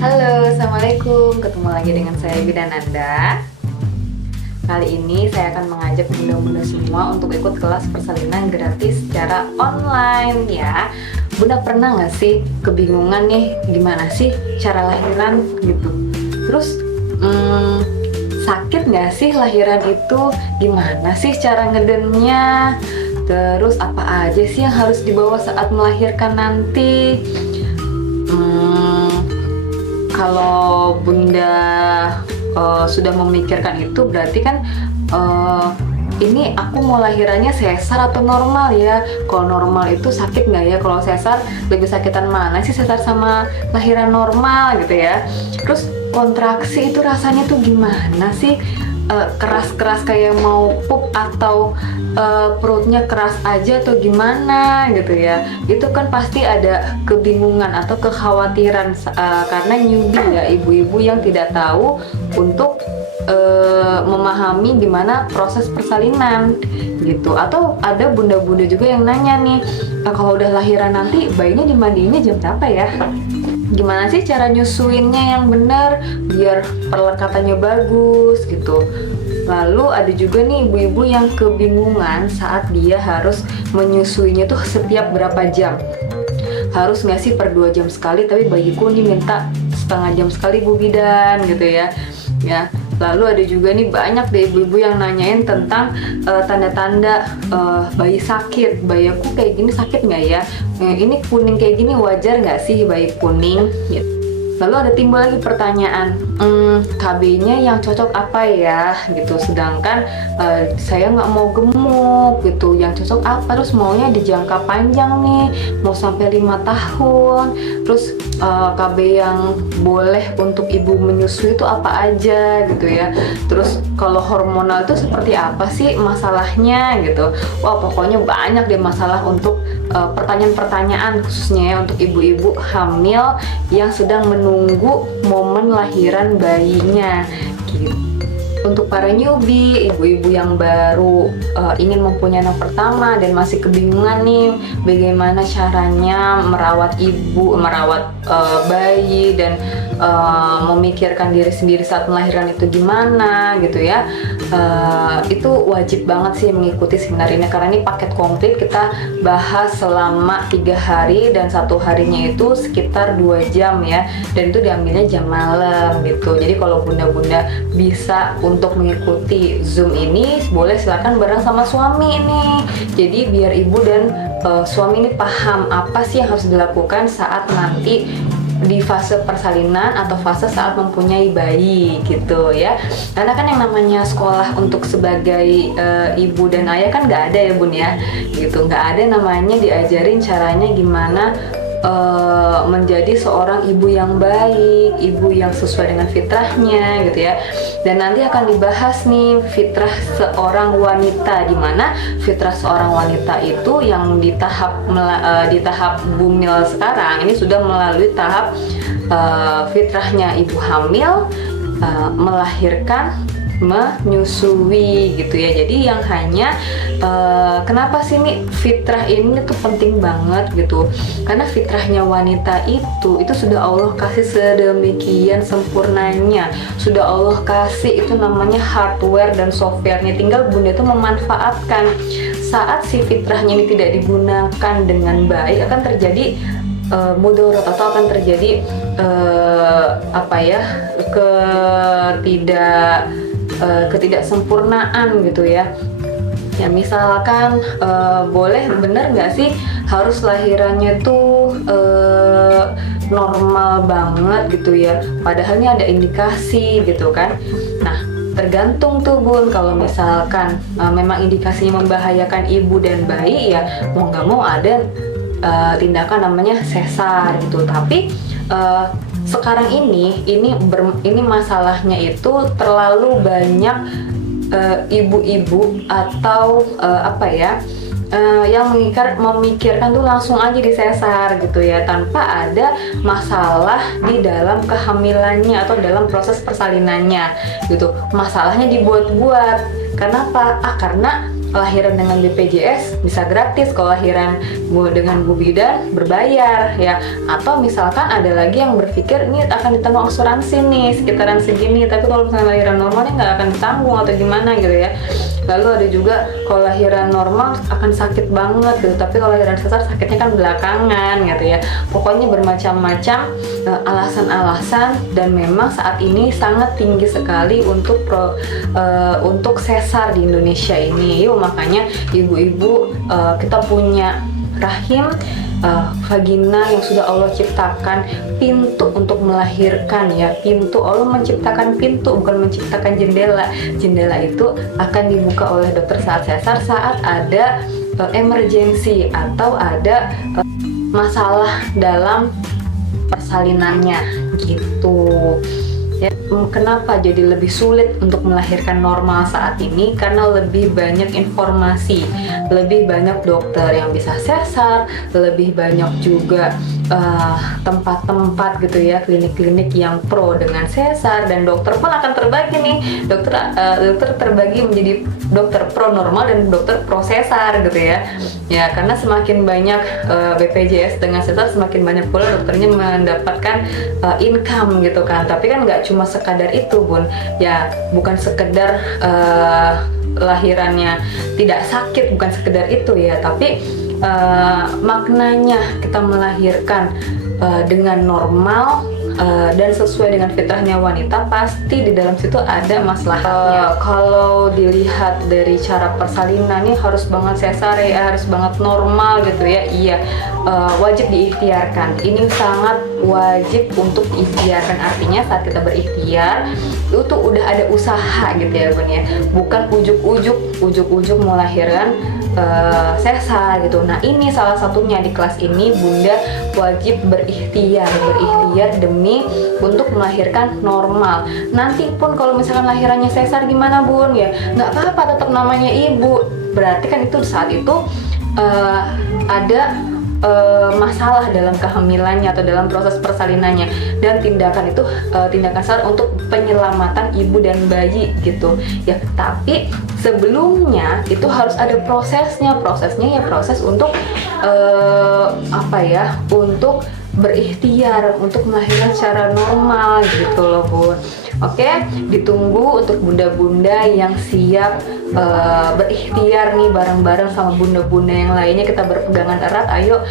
Halo, Assalamualaikum. Ketemu lagi dengan saya Bidananda. Kali ini saya akan mengajak bunda-bunda semua untuk ikut kelas persalinan gratis secara online ya. Bunda pernah nggak sih kebingungan nih gimana sih cara lahiran gitu? Terus sakit nggak sih lahiran itu? Gimana sih cara ngedennya? Terus apa aja sih yang harus dibawa saat melahirkan nanti? Kalau bunda sudah memikirkan itu berarti kan ini aku mau lahirannya sesar atau normal ya. Kalau normal itu sakit nggak ya? Kalau sesar lebih sakitan mana sih, sesar sama lahiran normal gitu ya. Terus kontraksi itu rasanya tuh gimana sih? Keras-keras kayak mau pup atau perutnya keras aja atau gimana gitu ya. Itu kan pasti ada kebingungan atau kekhawatiran karena newbie ya, ibu-ibu yang tidak tahu untuk memahami gimana proses persalinan gitu. Atau ada bunda-bunda juga yang nanya nih, kalau udah lahiran nanti bayinya dimandiinnya jam berapa ya? Gimana sih cara nyusuinnya yang benar biar perlekatannya bagus gitu. Lalu ada juga nih ibu-ibu yang kebingungan saat dia harus menyusuinya tuh setiap berapa jam. Harus nggak sih per 2 jam sekali, tapi bayiku nih minta setengah jam sekali Bu Bidan gitu ya. Lalu ada juga nih banyak deh ibu-ibu yang nanyain tentang tanda-tanda bayi sakit. Bayiku kayak gini sakit nggak ya? Ini kuning kayak gini wajar nggak sih bayi kuning? Gitu. Lalu ada timbul lagi pertanyaan, KB-nya yang cocok apa ya gitu. Sedangkan saya nggak mau gemuk gitu, yang cocok apa? Terus maunya di jangka panjang nih, mau sampai 5 tahun. Terus KB yang boleh untuk ibu menyusui itu apa aja gitu ya. Terus kalau hormonal itu seperti apa sih masalahnya gitu. Wah, pokoknya banyak deh masalah untuk pertanyaan-pertanyaan khususnya ya untuk ibu-ibu hamil yang sedang menunggu momen lahiran bayinya gitu. Untuk para newbie, ibu-ibu yang baru ingin mempunyai anak pertama dan masih kebingungan nih bagaimana caranya merawat bayi dan memikirkan diri sendiri saat melahirkan itu gimana gitu ya. Itu wajib banget sih mengikuti seminar ini karena ini paket komplit. Kita bahas selama 3 hari dan 1 harinya itu sekitar 2 jam ya, dan itu diambilnya jam malam gitu. Jadi kalau bunda-bunda bisa untuk mengikuti Zoom ini, boleh silakan bareng sama suami ini. Jadi biar ibu dan suami ini paham apa sih yang harus dilakukan saat nanti di fase persalinan atau fase saat mempunyai bayi gitu ya. Karena kan yang namanya sekolah untuk sebagai ibu dan ayah kan nggak ada ya bun ya gitu. Nggak ada namanya diajarin caranya gimana menjadi seorang ibu yang baik, ibu yang sesuai dengan fitrahnya gitu ya. Dan nanti akan dibahas nih fitrah seorang wanita, di mana fitrah seorang wanita itu yang di tahap bumil sekarang ini sudah melalui tahap fitrahnya ibu hamil, melahirkan, menyusui gitu ya. Jadi yang hanya kenapa sih nih fitrah ini tuh penting banget gitu, karena fitrahnya wanita itu sudah Allah kasih sedemikian sempurnanya, sudah Allah kasih itu namanya hardware dan softwarenya, tinggal bunda itu memanfaatkan. Saat si fitrahnya ini tidak digunakan dengan baik akan terjadi mudarat atau akan terjadi ketidaksempurnaan gitu ya. Ya misalkan boleh bener nggak sih harus lahirannya tuh normal banget gitu ya, padahal ini ada indikasi gitu kan. Nah tergantung tuh bun, kalau misalkan memang indikasinya membahayakan ibu dan bayi ya mau nggak mau ada tindakan namanya sesar gitu. Tapi sekarang ini masalahnya itu terlalu banyak ibu-ibu atau yang memikirkan tuh langsung aja disesar gitu ya, tanpa ada masalah di dalam kehamilannya atau dalam proses persalinannya gitu. Masalahnya dibuat-buat. Kenapa? Karena lahiran dengan BPJS bisa gratis, kalau lahiran dengan Bu Bidan berbayar ya. Atau misalkan ada lagi yang berpikir ini akan ditanggung asuransi nih sekitaran segini, tapi kalau misalnya lahiran normalnya nggak akan ditanggung atau gimana gitu ya. Lalu ada juga kalau lahiran normal akan sakit banget gitu, tapi kalau lahiran sesar sakitnya kan belakangan gitu ya. Pokoknya bermacam-macam alasan-alasan, dan memang saat ini sangat tinggi sekali untuk sesar di Indonesia ini. Yuk, makanya ibu-ibu, kita punya rahim, vagina yang sudah Allah ciptakan, pintu untuk melahirkan ya. Pintu, Allah menciptakan pintu, bukan menciptakan jendela. Jendela itu akan dibuka oleh dokter saat sesar, saat ada emergensi atau ada masalah dalam persalinannya gitu ya. Kenapa jadi lebih sulit untuk melahirkan normal saat ini? Karena lebih banyak informasi, lebih banyak dokter yang bisa sesar, lebih banyak juga tempat-tempat gitu ya, klinik-klinik yang pro dengan sesar, dan dokter pun akan terbagi nih. Dokter terbagi menjadi dokter pro normal dan dokter pro sesar gitu ya. Ya, karena semakin banyak BPJS dengan sesar, semakin banyak pula dokternya mendapatkan income gitu kan. Tapi kan nggak cuma sekadar itu, Bun. Ya, bukan sekedar lahirannya tidak sakit, bukan sekedar itu ya, tapi maknanya kita melahirkan dengan normal dan sesuai dengan fitrahnya wanita, pasti di dalam situ ada maslahatnya. Kalau dilihat dari cara persalinan nih harus banget sesar ya, harus banget normal gitu ya. Iya, wajib diikhtiarkan. Ini sangat wajib untuk diikhtiarkan. Artinya saat kita berikhtiar itu tuh udah ada usaha gitu ya, Bun ya. Bukan ujuk-ujuk melahirkan sesar gitu. Nah, ini salah satunya di kelas ini Bunda wajib berikhtiar demi untuk melahirkan normal. Nanti pun kalau misalkan lahirannya sesar gimana, Bun ya? Nggak apa-apa, tetap namanya ibu. Berarti kan itu saat itu ada masalah dalam kehamilannya atau dalam proses persalinannya, dan tindakan itu tindakan salah untuk penyelamatan ibu dan bayi gitu ya. Tapi sebelumnya itu harus ada prosesnya ya, proses untuk untuk berikhtiar untuk melahirkan secara normal gitu loh, Bun. Oke, ditunggu untuk bunda-bunda yang siap berikhtiar nih bareng-bareng sama bunda-bunda yang lainnya. Kita berpegangan erat, ayo,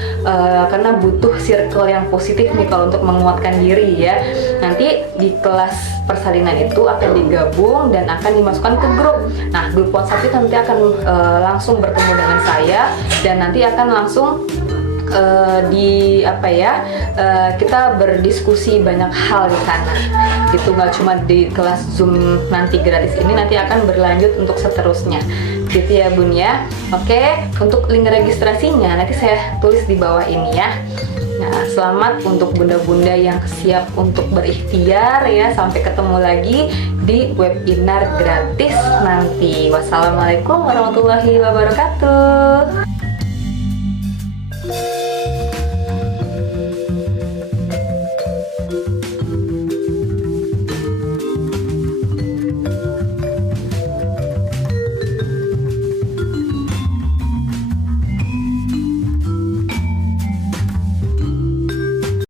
karena butuh circle yang positif nih kalau untuk menguatkan diri ya. Nanti di kelas persalinan itu akan digabung dan akan dimasukkan ke grup. Nah, grup WhatsApp itu nanti akan langsung bertemu dengan saya, dan nanti akan langsung kita berdiskusi banyak hal di sana gitu. Nggak cuma di kelas Zoom nanti gratis ini, nanti akan berlanjut untuk seterusnya gitu ya, Bun ya. Oke, untuk link registrasinya nanti saya tulis di bawah ini ya. Nah, selamat untuk bunda-bunda yang siap untuk berikhtiar ya. Sampai ketemu lagi di webinar gratis nanti. Wassalamualaikum warahmatullahi wabarakatuh.